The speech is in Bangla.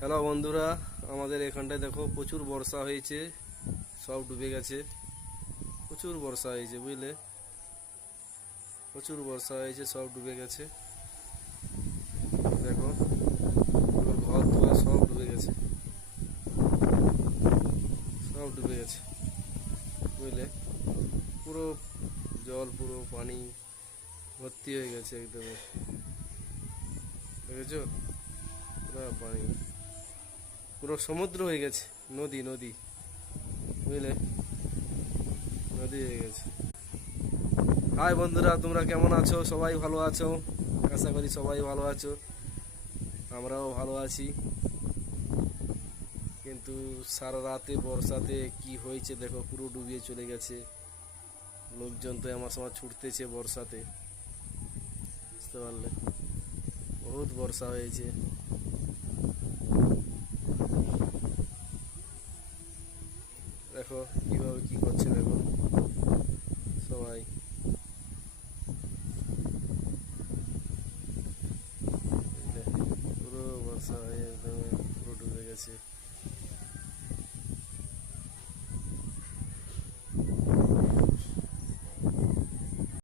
হ্যালো বন্ধুরা, আমাদের এখানটায় দেখো প্রচুর বর্ষা হয়েছে, সব ডুবে গেছে। প্রচুর বর্ষা হয়েছে বুঝলে, প্রচুর বর্ষা হয়েছে, সব ডুবে গেছে। দেখো এবার ঘর দুয়ার সব ডুবে গেছে, সব ডুবে গেছে বুঝলে। পুরো জল, পুরো পানি ভর্তি হয়ে গেছে একদম। দেখেছো, পুরো পানি, পুরো সমুদ্র হয়ে গেছে, নদী নদী বুঝলে, নদী হয়ে গেছে। হাই বন্ধুরা, তোমরা কেমন আছো? সবাই ভালো আছো? আশা করি সবাই ভালো আছো, আমরাও ভালো আছি। কিন্তু সারা রাতে বর্ষাতে কি হয়েছে দেখো, পুরো ডুবিয়ে চলে গেছে। লোকজন তো আমার সময় ছুটতেছে বর্ষাতে, বুঝতে পারলে, বহুত বর্ষা হয়েছে। দেখো কিভাবে কি করছে।